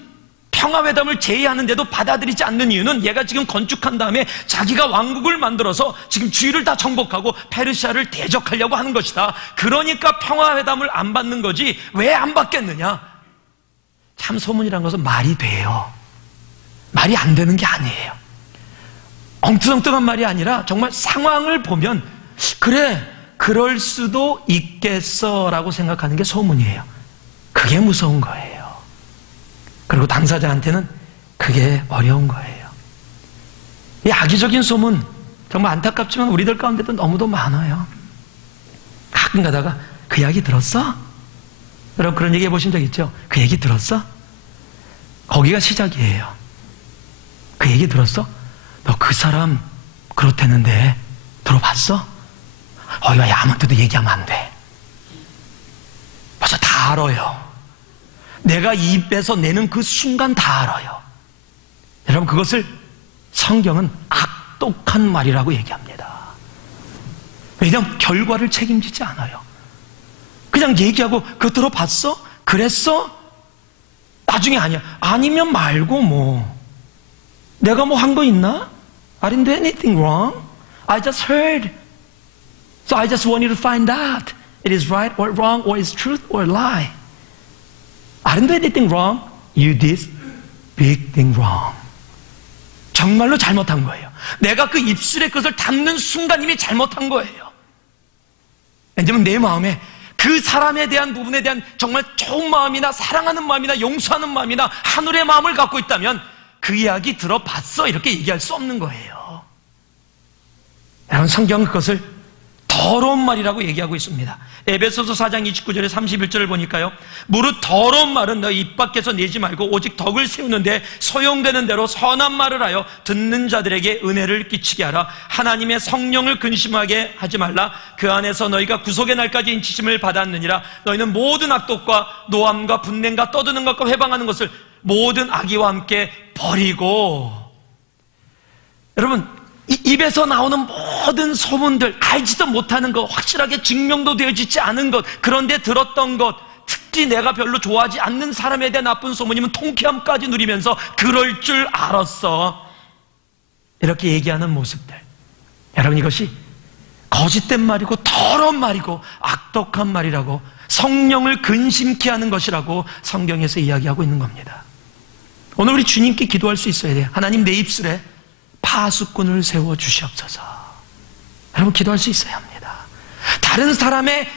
평화회담을 제의하는데도 받아들이지 않는 이유는 얘가 지금 건축한 다음에 자기가 왕국을 만들어서 지금 주위를 다 정복하고 페르시아를 대적하려고 하는 것이다. 그러니까 평화회담을 안 받는 거지 왜 안 받겠느냐. 참 소문이란 것은 말이 돼요. 말이 안 되는 게 아니에요. 엉뚱엉뚱한 말이 아니라 정말 상황을 보면 그래 그럴 수도 있겠어 라고 생각하는 게 소문이에요. 그게 무서운 거예요. 그리고 당사자한테는 그게 어려운 거예요. 이 악의적인 소문 정말 안타깝지만 우리들 가운데도 너무도 많아요. 가끔 가다가 그 이야기 들었어? 여러분 그런 얘기 해보신 적 있죠? 그 얘기 들었어? 거기가 시작이에요. 그 얘기 들었어? 너 그 사람 그렇다는데 들어봤어? 이거 아무한테도 얘기하면 안 돼. 벌써 다 알아요. 내가 입에서 내는 그 순간 다 알아요. 여러분 그것을 성경은 악독한 말이라고 얘기합니다. 왜냐하면 결과를 책임지지 않아요. 그냥 얘기하고 그거 들어봤어? 그랬어? 나중에 아니야. 아니면 말고 뭐 내가 뭐 한 거 있나? I didn't do anything wrong. I just heard. So I just want you to find out it is right or wrong or is truth or lie. I didn't do anything wrong. You did big thing wrong. 정말로 잘못한 거예요. 내가 그 입술에 그것을 담는 순간 이미 잘못한 거예요. 왜냐면 내 마음에 그 사람에 대한 부분에 대한 정말 좋은 마음이나 사랑하는 마음이나 용서하는 마음이나 하늘의 마음을 갖고 있다면 그 이야기 들어봤어 이렇게 얘기할 수 없는 거예요. 여러분, 성경은 그것을 더러운 말이라고 얘기하고 있습니다. 에베소서 4장 29절에 31절을 보니까요, 무릇 더러운 말은 너 입 밖에서 내지 말고 오직 덕을 세우는데 소용되는 대로 선한 말을 하여 듣는 자들에게 은혜를 끼치게 하라. 하나님의 성령을 근심하게 하지 말라. 그 안에서 너희가 구속의 날까지 인치심을 받았느니라. 너희는 모든 악독과 노함과 분냄과 떠드는 것과 회방하는 것을 모든 악의와 함께 버리고. 여러분, 입에서 나오는 모든 소문들, 알지도 못하는 것, 확실하게 증명도 되어지지 않은 것, 그런데 들었던 것, 특히 내가 별로 좋아하지 않는 사람에 대한 나쁜 소문이면 통쾌함까지 누리면서 그럴 줄 알았어, 이렇게 얘기하는 모습들. 여러분, 이것이 거짓된 말이고 더러운 말이고 악독한 말이라고, 성령을 근심케 하는 것이라고 성경에서 이야기하고 있는 겁니다. 오늘 우리 주님께 기도할 수 있어야 돼요. 하나님, 내 입술에 파수꾼을 세워 주시옵소서. 여러분, 기도할 수 있어야 합니다. 다른 사람의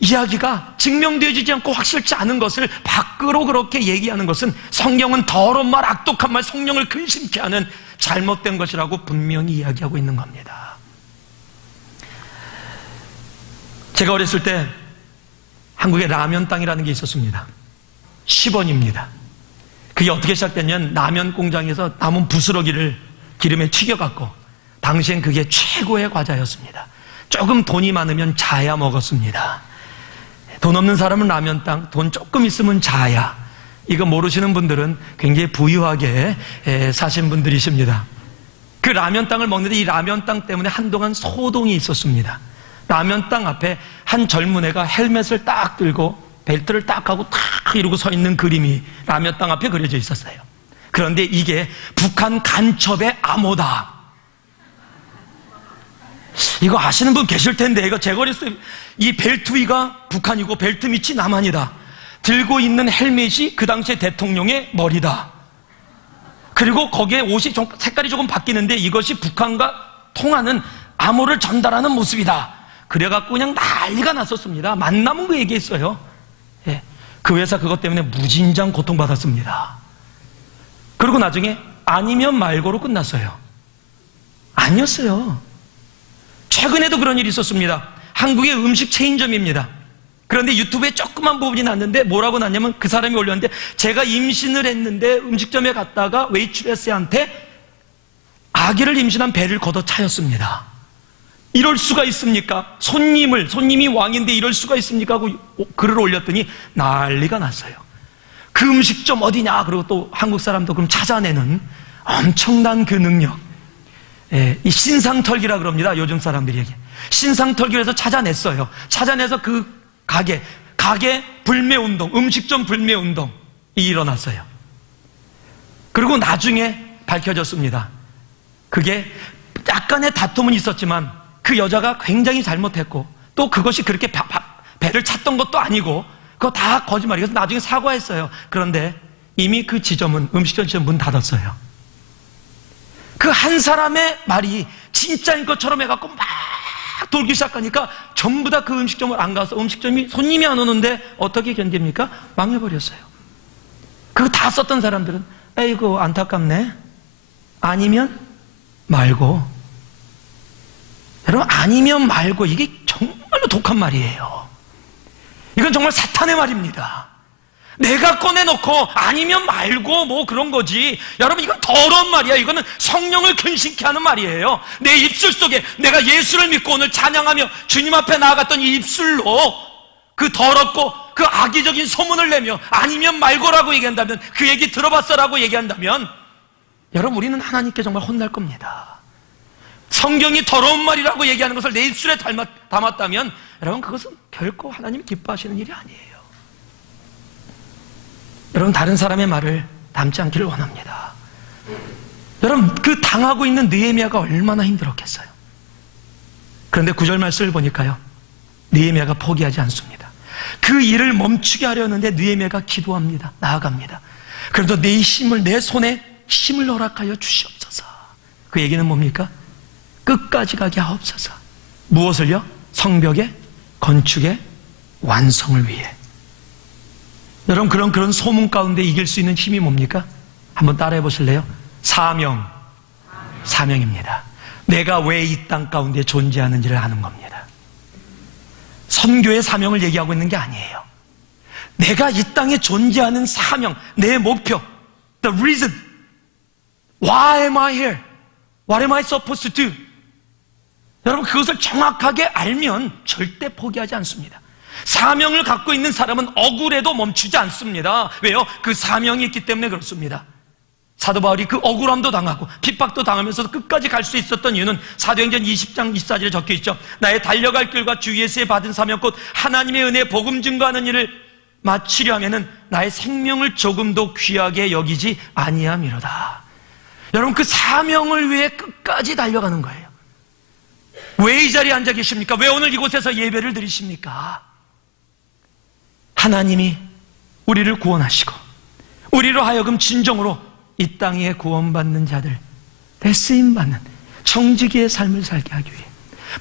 이야기가 증명되어지지 않고 확실치 않은 것을 밖으로 그렇게 얘기하는 것은, 성경은 더러운 말, 악독한 말, 성령을 근심케 하는 잘못된 것이라고 분명히 이야기하고 있는 겁니다. 제가 어렸을 때 한국에 라면 땅이라는 게 있었습니다. 10원입니다. 그게 어떻게 시작됐냐면, 라면 공장에서 남은 부스러기를 기름에 튀겨갖고, 당시엔 그게 최고의 과자였습니다. 조금 돈이 많으면 자야 먹었습니다. 돈 없는 사람은 라면 땅, 돈 조금 있으면 자야. 이거 모르시는 분들은 굉장히 부유하게 사신 분들이십니다. 그 라면 땅을 먹는데, 이 라면 땅 때문에 한동안 소동이 있었습니다. 라면 땅 앞에 한 젊은 애가 헬멧을 딱 들고 벨트를 딱 하고 탁 이러고 서 있는 그림이 라면 땅 앞에 그려져 있었어요. 그런데 이게 북한 간첩의 암호다. 이거 아시는 분 계실 텐데, 이거 제가 어렸을 때 이 벨트 위가 북한이고 벨트 밑이 남한이다. 들고 있는 헬멧이 그 당시에 대통령의 머리다. 그리고 거기에 옷이 색깔이 조금 바뀌는데 이것이 북한과 통하는 암호를 전달하는 모습이다. 그래갖고 그냥 난리가 났었습니다. 만나면 그 얘기했어요. 예. 그 회사 그것 때문에 무진장 고통받았습니다. 그리고 나중에 아니면 말고로 끝났어요. 아니었어요. 최근에도 그런 일이 있었습니다. 한국의 음식 체인점입니다. 그런데 유튜브에 조그만 부분이 났는데, 뭐라고 났냐면, 그 사람이 올렸는데, 제가 임신을 했는데 음식점에 갔다가 웨이트레스한테 아기를 임신한 배를 걷어 차였습니다. 이럴 수가 있습니까? 손님이 왕인데 이럴 수가 있습니까? 하고 글을 올렸더니 난리가 났어요. 그 음식점 어디냐? 그리고 또 한국 사람도 그럼 찾아내는 엄청난 그 능력. 예, 이 신상털기라 그럽니다. 요즘 사람들이 얘기. 신상털기를 해서 찾아냈어요. 찾아내서 그 가게 불매운동, 음식점 불매운동이 일어났어요. 그리고 나중에 밝혀졌습니다. 그게 약간의 다툼은 있었지만 그 여자가 굉장히 잘못했고, 또 그것이 그렇게 배를 찼던 것도 아니고, 그거 다 거짓말이에요. 그래서 나중에 사과했어요. 그런데 이미 그 지점은, 음식점 지점 문 닫았어요. 그 한 사람의 말이 진짜인 것처럼 해갖고 막 돌기 시작하니까 전부 다 그 음식점을 안 가서, 음식점이 손님이 안 오는데 어떻게 견딥니까? 망해버렸어요. 그거 다 썼던 사람들은 에이구 안타깝네, 아니면 말고. 여러분, 아니면 말고, 이게 정말로 독한 말이에요. 이건 정말 사탄의 말입니다. 내가 꺼내놓고 아니면 말고 뭐 그런 거지. 여러분, 이건 더러운 말이야. 이거는 성령을 근심케 하는 말이에요. 내 입술 속에 내가 예수를 믿고 오늘 찬양하며 주님 앞에 나아갔던 이 입술로 그 더럽고 그 악의적인 소문을 내며 아니면 말고라고 얘기한다면, 그 얘기 들어봤어라고 얘기한다면, 여러분, 우리는 하나님께 정말 혼날 겁니다. 성경이 더러운 말이라고 얘기하는 것을 내 입술에 담았다면, 여러분, 그것은 결코 하나님이 기뻐하시는 일이 아니에요. 여러분, 다른 사람의 말을 담지 않기를 원합니다. 여러분, 그 당하고 있는 느헤미야가 얼마나 힘들었겠어요. 그런데 9절 말씀을 보니까요, 느헤미야가 포기하지 않습니다. 그 일을 멈추게 하려는데 느헤미야가 기도합니다. 나아갑니다. 그래도 내 힘을, 내 손에 힘을 허락하여 주시옵소서. 그 얘기는 뭡니까? 끝까지 가게 하옵소서. 무엇을요? 성벽의 건축의 완성을 위해. 여러분, 그런 소문 가운데 이길 수 있는 힘이 뭡니까? 한번 따라해 보실래요? 사명입니다. 내가 왜 이 땅 가운데 존재하는지를 아는 겁니다. 선교의 사명을 얘기하고 있는 게 아니에요. 내가 이 땅에 존재하는 사명, 내 목표, the reason. Why am I here? What am I supposed to do? 여러분, 그것을 정확하게 알면 절대 포기하지 않습니다. 사명을 갖고 있는 사람은 억울해도 멈추지 않습니다. 왜요? 그 사명이 있기 때문에 그렇습니다. 사도 바울이 그 억울함도 당하고 핍박도 당하면서도 끝까지 갈 수 있었던 이유는 사도행전 20장 24절에 적혀 있죠. 나의 달려갈 길과 주 예수의 받은 사명 곧 하나님의 은혜 복음 증거하는 일을 마치려 하면은 나의 생명을 조금도 귀하게 여기지 아니함이로다. 여러분, 그 사명을 위해 끝까지 달려가는 거예요. 왜 이 자리에 앉아 계십니까? 왜 오늘 이곳에서 예배를 드리십니까? 하나님이 우리를 구원하시고 우리로 하여금 진정으로 이 땅에 구원받는 자들, 쓰임받는 청지기의 삶을 살게 하기 위해,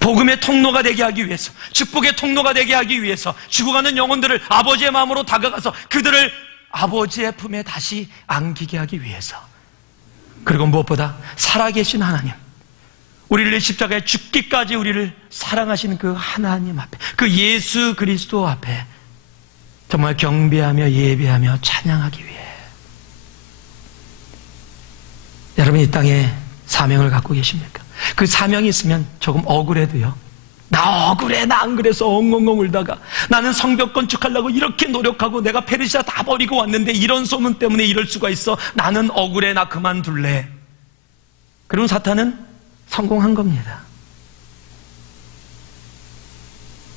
복음의 통로가 되게 하기 위해서, 축복의 통로가 되게 하기 위해서, 죽어가는 영혼들을 아버지의 마음으로 다가가서 그들을 아버지의 품에 다시 안기게 하기 위해서, 그리고 무엇보다 살아계신 하나님, 우리를 십자가에 죽기까지 우리를 사랑하시는 그 하나님 앞에, 그 예수 그리스도 앞에 정말 경배하며 예배하며 찬양하기 위해. 여러분, 이 땅에 사명을 갖고 계십니까? 그 사명이 있으면 조금 억울해도요, 나 억울해, 나 안 그래서 엉엉엉 울다가 나는 성벽 건축하려고 이렇게 노력하고 내가 페르시아 다 버리고 왔는데 이런 소문 때문에 이럴 수가 있어, 나는 억울해, 나 그만둘래. 그럼 사탄은 성공한 겁니다.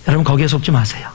여러분, 거기에 속지 마세요.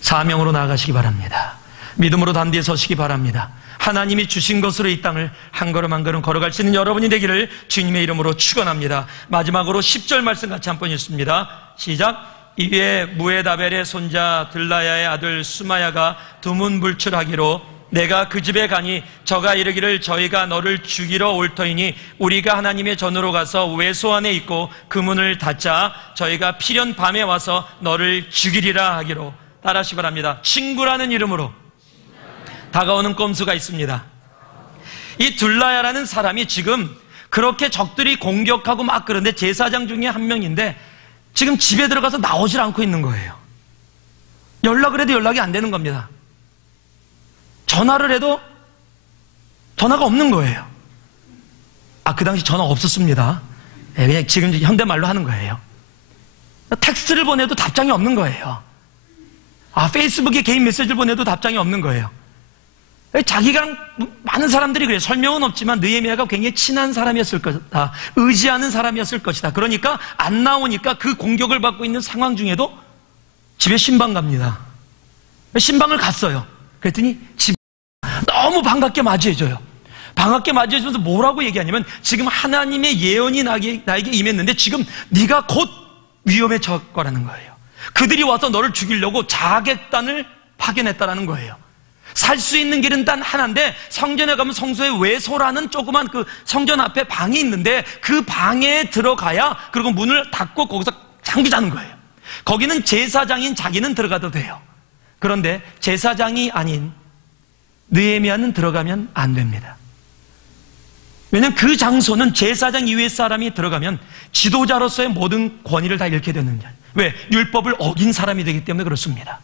사명으로 나아가시기 바랍니다. 믿음으로 단디에 서시기 바랍니다. 하나님이 주신 것으로 이 땅을 한 걸음 한 걸음 걸어갈 수 있는 여러분이 되기를 주님의 이름으로 축원합니다. 마지막으로 10절 말씀 같이 한 번 읽습니다. 시작. 이에 무에다벨의 손자 들라야의 아들 수마야가 두문불출하기로 내가 그 집에 가니 저가 이르기를 저희가 너를 죽이러 올 터이니 우리가 하나님의 전으로 가서 외소 안에 있고 그 문을 닫자 저희가 필연 밤에 와서 너를 죽이리라 하기로. 따라하시기 바랍니다. 친구라는 이름으로 다가오는 꼼수가 있습니다. 이 둘라야라는 사람이 지금 그렇게 적들이 공격하고 막 그런데 제사장 중에 한 명인데 지금 집에 들어가서 나오질 않고 있는 거예요. 연락을 해도 연락이 안 되는 겁니다. 전화를 해도 전화가 없는 거예요. 그 당시 전화 없었습니다. 그냥 지금 현대말로 하는 거예요. 텍스트를 보내도 답장이 없는 거예요. 페이스북에 개인 메시지를 보내도 답장이 없는 거예요. 자기랑 많은 사람들이 그래요. 설명은 없지만 느헤미야가 굉장히 친한 사람이었을 것이다. 의지하는 사람이었을 것이다. 그러니까 안 나오니까 그 공격을 받고 있는 상황 중에도 집에 신방 갑니다. 신방을 갔어요. 그랬더니 너무 반갑게 맞이해줘요. 반갑게 맞이해주면서 뭐라고 얘기하냐면 지금 하나님의 예언이 나에게 임했는데 지금 네가 곧 위험에 처할 거라는 거예요. 그들이 와서 너를 죽이려고 자객단을 파견했다라는 거예요. 살 수 있는 길은 단 하나인데 성전에 가면 성소에 외소라는 조그만 그 성전 앞에 방이 있는데 그 방에 들어가야 그리고 문을 닫고 거기서 잠기 자는 거예요. 거기는 제사장인 자기는 들어가도 돼요. 그런데 제사장이 아닌 느헤미야는 들어가면 안 됩니다. 왜냐하면 그 장소는 제사장 이외의 사람이 들어가면 지도자로서의 모든 권위를 다 잃게 되는 거예요. 왜? 율법을 어긴 사람이 되기 때문에 그렇습니다.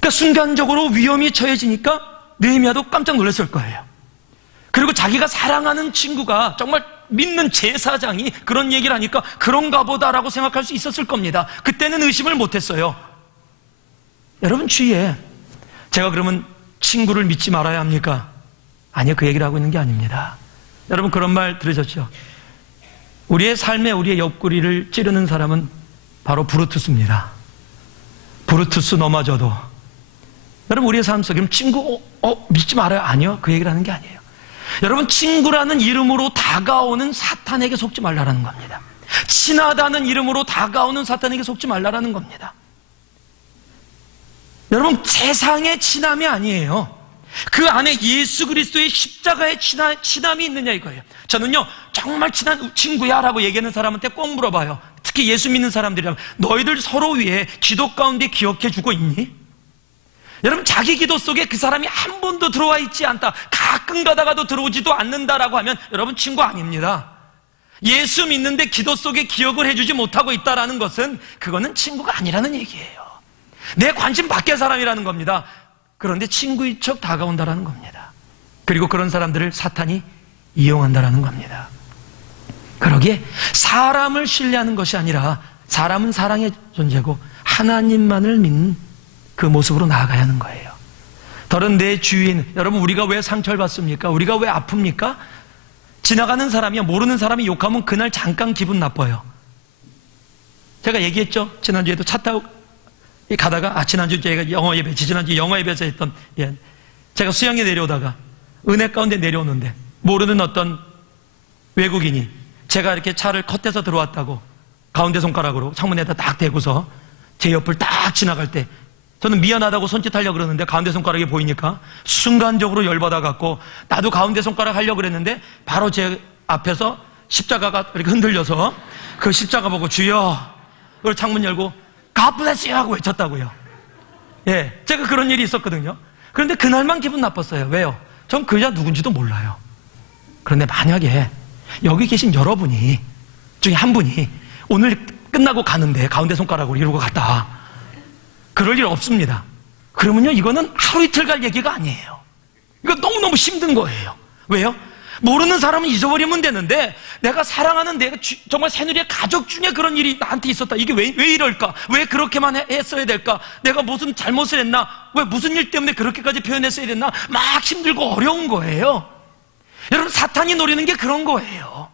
그러니까 순간적으로 위험이 처해지니까 느헤미야도 깜짝 놀랐을 거예요. 그리고 자기가 사랑하는 친구가 정말 믿는 제사장이 그런 얘기를 하니까 그런가 보다라고 생각할 수 있었을 겁니다. 그때는 의심을 못했어요. 여러분 주위에 제가 그러면 친구를 믿지 말아야 합니까? 아니요, 그 얘기를 하고 있는 게 아닙니다. 여러분 그런 말 들으셨죠? 우리의 삶에 우리의 옆구리를 찌르는 사람은 바로 브루투스입니다. 브루투스 넘어져도 여러분 우리의 삶 속에 친구 믿지 말아요. 아니요, 그 얘기를 하는 게 아니에요. 여러분 친구라는 이름으로 다가오는 사탄에게 속지 말라라는 겁니다. 친하다는 이름으로 다가오는 사탄에게 속지 말라라는 겁니다. 여러분 세상의 친함이 아니에요. 그 안에 예수 그리스도의 십자가의 친함이 있느냐 이거예요. 저는요 정말 친한 친구야 라고 얘기하는 사람한테 꼭 물어봐요. 특히 예수 믿는 사람들이라면 너희들 서로 위해 기도 가운데 기억해 주고 있니? 여러분 자기 기도 속에 그 사람이 한 번도 들어와 있지 않다, 가끔 가다가도 들어오지도 않는다라고 하면 여러분 친구 아닙니다. 예수 믿는데 기도 속에 기억을 해주지 못하고 있다는 것은 그거는 친구가 아니라는 얘기예요. 내 관심 밖의 사람이라는 겁니다. 그런데 친구인 척 다가온다는 겁니다. 그리고 그런 사람들을 사탄이 이용한다는 겁니다. 그러기에 사람을 신뢰하는 것이 아니라 사람은 사랑의 존재고 하나님만을 믿는 그 모습으로 나아가야 하는 거예요. 다른 내 주위에 여러분, 우리가 왜 상처를 받습니까? 우리가 왜 아픕니까? 지나가는 사람이야, 모르는 사람이 욕하면 그날 잠깐 기분 나빠요. 제가 얘기했죠. 지난주에도 차 타고 가다가, 지난주 제가 영어 예배, 지난주 영어 예배에서 했던, 제가 수영에 내려오다가 은혜 가운데 내려오는데 모르는 어떤 외국인이 제가 이렇게 차를 컷해서 들어왔다고 가운데 손가락으로 창문에다 딱 대고서 제 옆을 딱 지나갈 때 저는 미안하다고 손짓하려고 그러는데 가운데 손가락이 보이니까 순간적으로 열받아갖고 나도 가운데 손가락 하려고 그랬는데 바로 제 앞에서 십자가가 이렇게 흔들려서 그 십자가 보고 주여, 그걸 창문 열고 God bless you 하고 외쳤다고요. 예, 제가 그런 일이 있었거든요. 그런데 그날만 기분 나빴어요. 왜요? 전 그 여자 누군지도 몰라요. 그런데 만약에 여기 계신 여러분이 중에 한 분이 오늘 끝나고 가는데 가운데 손가락으로 이러고 갔다, 그럴 일 없습니다. 그러면요, 이거는 하루 이틀 갈 얘기가 아니에요. 이거 너무너무 힘든 거예요. 왜요? 모르는 사람은 잊어버리면 되는데 내가 사랑하는 내가 정말 새누리의 가족 중에 그런 일이 나한테 있었다. 이게 왜 이럴까? 왜 그렇게만 했어야 될까? 내가 무슨 잘못을 했나? 왜 무슨 일 때문에 그렇게까지 표현했어야 됐나? 막 힘들고 어려운 거예요. 여러분, 사탄이 노리는 게 그런 거예요.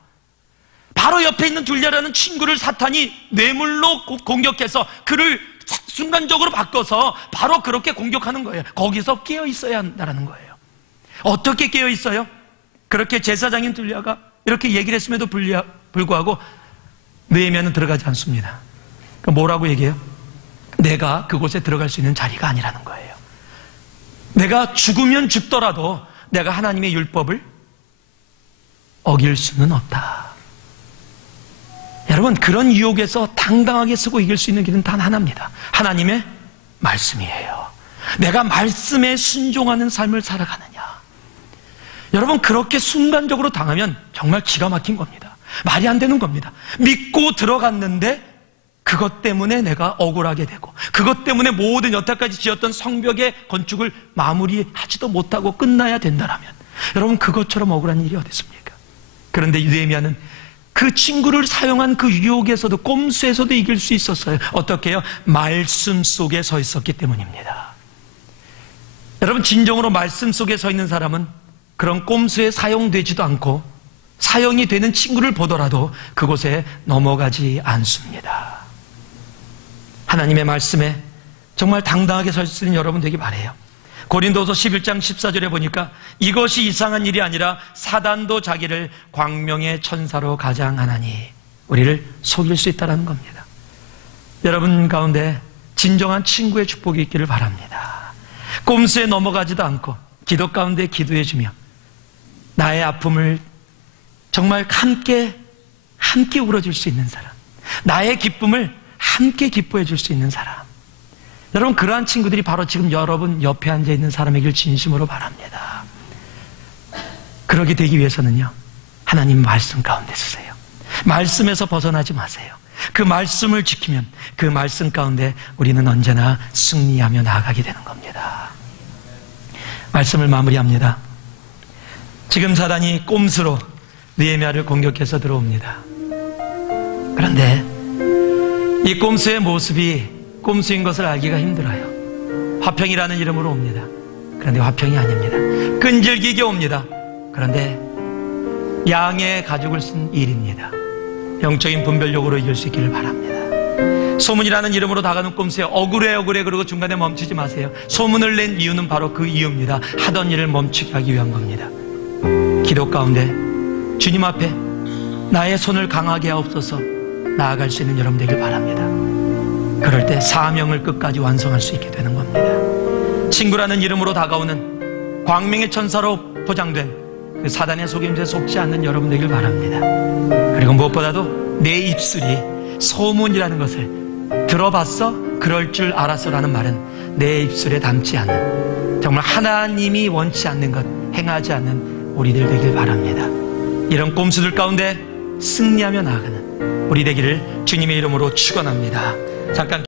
바로 옆에 있는 둘레라는 친구를 사탄이 뇌물로 공격해서 그를 순간적으로 바꿔서 바로 그렇게 공격하는 거예요. 거기서 깨어 있어야 한다는 거예요. 어떻게 깨어 있어요? 그렇게 제사장인 둘레아가 이렇게 얘기를 했음에도 불구하고 느헤미야는 들어가지 않습니다. 그러니까 뭐라고 얘기해요? 내가 그곳에 들어갈 수 있는 자리가 아니라는 거예요. 내가 죽으면 죽더라도 내가 하나님의 율법을 어길 수는 없다. 여러분, 그런 유혹에서 당당하게 서고 이길 수 있는 길은 단 하나입니다. 하나님의 말씀이에요. 내가 말씀에 순종하는 삶을 살아가느냐. 여러분, 그렇게 순간적으로 당하면 정말 기가 막힌 겁니다. 말이 안 되는 겁니다. 믿고 들어갔는데 그것 때문에 내가 억울하게 되고, 그것 때문에 모든 여태까지 지었던 성벽의 건축을 마무리하지도 못하고 끝나야 된다라면, 여러분, 그것처럼 억울한 일이 어디 있습니까? 그런데 느헤미야는 그 친구를 사용한 그 유혹에서도, 꼼수에서도 이길 수 있었어요. 어떻게 해요? 말씀 속에 서 있었기 때문입니다. 여러분, 진정으로 말씀 속에 서 있는 사람은 그런 꼼수에 사용되지도 않고 사용이 되는 친구를 보더라도 그곳에 넘어가지 않습니다. 하나님의 말씀에 정말 당당하게 설 수 있는 여러분 되기 바라요. 고린도서 11장 14절에 보니까 이것이 이상한 일이 아니라 사단도 자기를 광명의 천사로 가장하나니, 우리를 속일 수 있다는 겁니다. 여러분 가운데 진정한 친구의 축복이 있기를 바랍니다. 꼼수에 넘어가지도 않고 기도 가운데 기도해주며 나의 아픔을 정말 함께 울어줄 수 있는 사람, 나의 기쁨을 함께 기뻐해 줄 수 있는 사람, 여러분, 그러한 친구들이 바로 지금 여러분 옆에 앉아있는 사람이길 진심으로 바랍니다. 그러게 되기 위해서는요, 하나님 말씀 가운데 서세요. 말씀에서 벗어나지 마세요. 그 말씀을 지키면 그 말씀 가운데 우리는 언제나 승리하며 나아가게 되는 겁니다. 말씀을 마무리합니다. 지금 사단이 꼼수로 느헤미야를 공격해서 들어옵니다. 그런데 이 꼼수의 모습이 꼼수인 것을 알기가 힘들어요. 화평이라는 이름으로 옵니다. 그런데 화평이 아닙니다. 끈질기게 옵니다. 그런데 양의 가죽을 쓴 일입니다. 영적인 분별력으로 이길 수 있기를 바랍니다. 소문이라는 이름으로 다가오는 꼼수에 억울해 그러고 중간에 멈추지 마세요. 소문을 낸 이유는 바로 그 이유입니다. 하던 일을 멈추게 하기 위한 겁니다. 기도 가운데 주님 앞에 나의 손을 강하게 하옵소서 나아갈 수 있는 여러분 되길 바랍니다. 그럴 때 사명을 끝까지 완성할 수 있게 되는 겁니다. 친구라는 이름으로 다가오는 광명의 천사로 포장된 그 사단의 속임수에 속지 않는 여러분 되길 바랍니다. 그리고 무엇보다도 내 입술이 소문이라는 것을 들어봤어? 그럴 줄 알았어라는 말은 내 입술에 담지 않는, 정말 하나님이 원치 않는 것 행하지 않는 우리들 되길 바랍니다. 이런 꼼수들 가운데 승리하며 나아가는 우리 되기를 주님의 이름으로 축원합니다. 잠깐